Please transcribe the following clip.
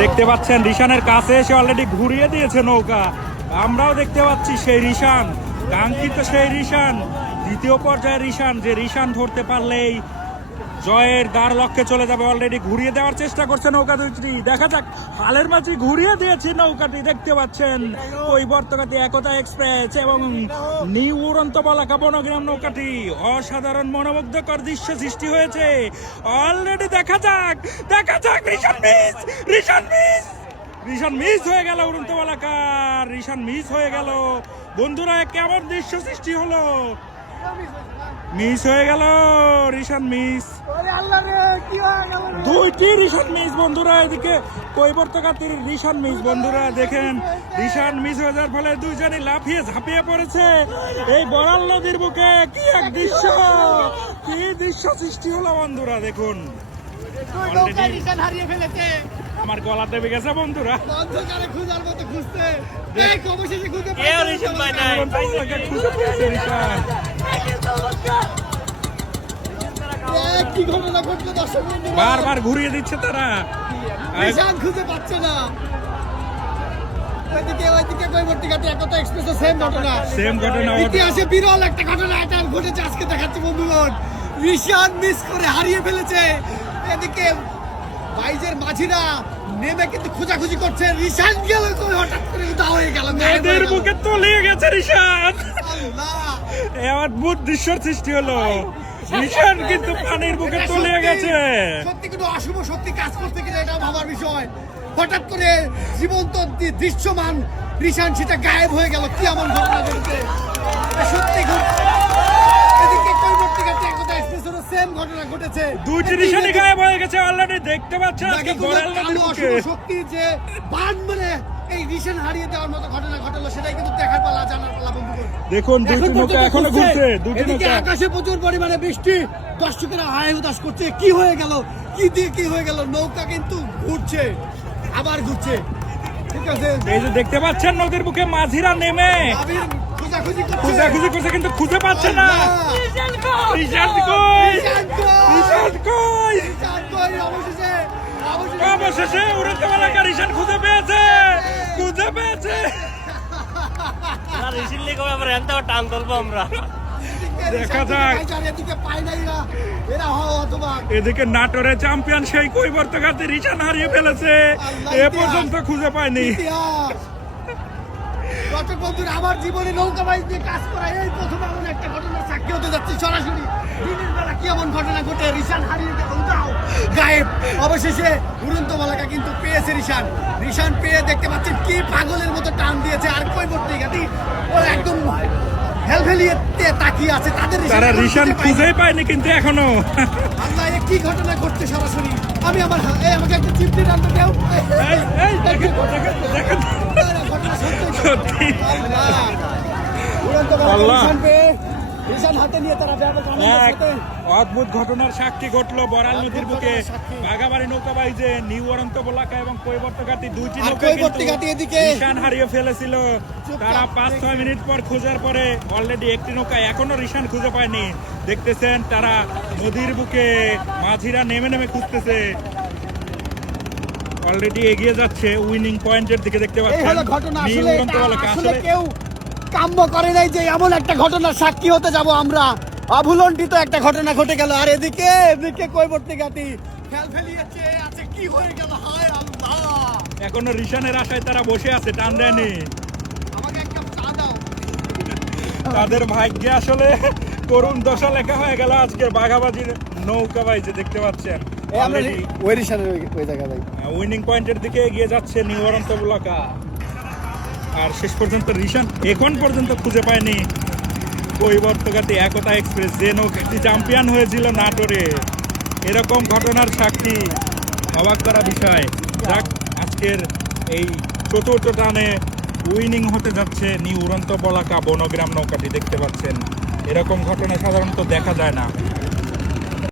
দেখতে পাচ্ছেন রিশানের কাছে এসে অলরেডি ঘুরিয়ে দিয়েছে নৌকা। আমরাও দেখতে পাচ্ছি সেই রিশান, কাঙ্ক্ষিত সেই রিশান, দ্বিতীয় পর্যায়ের রিশান, যে রিশান ধরতে পারলেই জয়ের দ্বার লক্ষ্যে চলে যাবে। অলরেডি ঘুরিয়ে দেওয়ার চেষ্টা করছে নৌকা দুইটি, দেখা যাক। হালের মাঝে ঘুরিয়ে দিয়েছে নৌকাটি, দেখতে পাচ্ছেন কৈবর্তকাতি একতা এক্সপ্রেস এবং নিউ উড়ন্ত বলাকা বনগ্রাম নৌকাটি। অসাধারণ মনোমুগ্ধকর দৃশ্য সৃষ্টি হয়েছে অলরেডি। দেখা যাক রিশান মিস, রিশান মিস হয়ে গেল উড়ন্ত বলাকার, রিশান মিস হয়ে গেল। বন্ধুরা কেমন দৃশ্য সৃষ্টি হলো, মিস হয়ে গেল রিশান মিস, দুইটি রিশান মিস বন্ধুরা। এদিকে কৈবর্তকাতির রিশান মিস বন্ধুরা, দেখেন রিশান মিস হয়ে যাওয়ার ফলে দুইজনই লাফিয়ে ঝাঁপিয়ে পড়েছে এই বড়াল নদীর বুকে। কি এক দৃশ্য, কি দৃশ্য সৃষ্টি হলো বন্ধুরা, দেখুন। আমার গলা দেবে গেছে বন্ধুরা, বারবার ঘুরিয়ে দিচ্ছে তারা, খুঁজে পাচ্ছে না। ওইদিকে কৈবর্তকাতি একতা এক্সপ্রেসও সেম ঘটনা। ইতিহাসে বিরল একটা ঘটনা এটা ঘটেছে আজকে, দেখাচ্ছে বন্ধুগণ। রিশান মিস করে হারিয়ে ফেলেছে। এদিকে বাইজের মাঝিরা নেমে কিন্তু খোঁজাখুঁজি করছে। রিশান গেল কই, হঠাৎ করে উদা হয়ে গেল, নদীর বুকে তলিয়ে গেছে রিশান। অদ্ভুত দৃশ্যের সৃষ্টি হলো, রিশান কিন্তু পানির বুকে তলিয়ে গেছে। সত্যি কিন্তু অশুভ শক্তি কাজ করতে গেলে এটা ভাবার বিষয়। হঠাৎ করে জীবন্ত দৃশ্যমান রিশান সেটা গায়েব হয়ে গেল। কি এমন ঘটনা ঘটেছে সত্যি। এদিকে কৈবর্তকাতি একতা এক্সপ্রেসেরও সেম ঘটনা ঘটেছে, দুইটি রিশানই গায়েব হয়ে গেছে অলরেডি, দেখতে পাচ্ছেন আজকে বড়াল নদীর বুকে শক্তি যে বান মানে এই রিশান হারিয়ে দেওয়ার মতো ঘটনা ঘটলো, সেটাই কিন্তু দেখার পালা, জানার পালা বন্ধুগণ। দেখুন দুইটি নৌকা এখনো ঘুরছে, দুইটি নৌকা। আকাশে প্রচুর পরিমাণে বৃষ্টি, দর্শকেরা হায় উদাস করছে। কি হয়ে গেল, কি দিয়ে কি হয়ে গেল। নৌকা কিন্তু ঘুরছে, আবার ঘুরছে। ঠিক আছে, এই যে দেখতে পাচ্ছেন নদীর বুকে মাঝিরা নেমে খোঁজাখুঁজি করছে কিন্তু খুঁজে পাচ্ছে না। রিশান কই, রিশান কই, অবশেষে উড়ন্ত বলাকা রিশান খুঁজে পেয়েছে, খুঁজে পেয়েছে। টান তুলবো আমরা, দেখা যাক। এদিকে নাটোরের চ্যাম্পিয়ন সেই কৈবর্তকাতি রিশান হারিয়ে ফেলেছে, এ পর্যন্ত খুঁজে পায়নি। দর্শক বন্ধুরা, আমার জীবনে নৌকা বাইচ দিয়ে কাজ করা এই প্রথম এমন একটা ঘটনার সাক্ষী হতে যাচ্ছি সরাসরি। দিনের বেলা কি এমন ঘটনা ঘটে, রিশান হারিয়ে গায়েব। অবশেষে উড়ন্ত বলাকা কিন্তু পেয়েছে রিশান। রিশান পেয়ে দেখতে পাচ্ছেন কি পাগলের মতো টান দিয়েছে। আর কৈবর্তকাতি ওরা একদম হেলফেলিয়ে তাকিয়ে আছে, তারা রিশান খুঁজেই পায়নি কিন্তু এখনো। আল্লাহ, কি ঘটনা ঘটছে সরাসরি। আমি আমার আমাকে একটা চিমটি টানতে দেও। সত্যি অদ্ভুত ঘটনার সাক্ষী ঘটলো বড়াল নদীর বুকে। বাঘাবাড়ি নৌকা বাইজে নিউ উড়ন্ত বলাকা এবং কৈবর্তকাতি দুইটি নৌকা রিশান হারিয়ে ফেলেছিল। তারা 5-6 মিনিট পর খোঁজার পরে অলরেডি একটি নৌকা এখনো রিশান খুঁজে পায়নি। দেখতেছেন তারা নদীর বুকে মাঝিরা নেমে নেমে খুঁজতেছে, অলরেডি এগিয়ে যাচ্ছে উইনিং পয়েন্টের দিকে। দেখতে পাচ্ছেন নিউ উড়ন্ত বলাকা। আসলে কেউ কাম্য করে নাই যে এমন একটা ঘটনার সাক্ষী হতে যাব আমরা। অভুলণ্ঠিত একটা ঘটনা ঘটে গেল। আর এদিকে কৈবর্তকাতি ফেলিয়েছে আছে, কি হয়ে গেল, হায় আল্লাহ। এখনো রিশানের আশায় তারা বসে আছে, টান দেয়নি। আমাকে একটা চা দাও। তাদের ভাগ্যে আসলে করুণ দশা লেখা হয়ে গেল আজকে বাঘাবাজির নৌকা বাইজে। দেখতে পাচ্ছেন উইনিং পয়েন্টের দিকে এগিয়ে যাচ্ছে নিউ উড়ন্ত বলাকা। আর শেষ পর্যন্ত রিশান এখন পর্যন্ত খুঁজে পায়নি কৈবর্তকাতি একতা এক্সপ্রেস, যে নৌকাটি চ্যাম্পিয়ন হয়েছিল নাটোরে। এরকম ঘটনার সাক্ষী, অবাক করা বিষয়। যাক, আজকের এই চতুর্থ টানে উইনিং হতে যাচ্ছে নিউ উড়ন্ত বলাকা বনগ্রাম নৌকাটি। দেখতে পাচ্ছেন এরকম ঘটনা সাধারণত দেখা যায় না।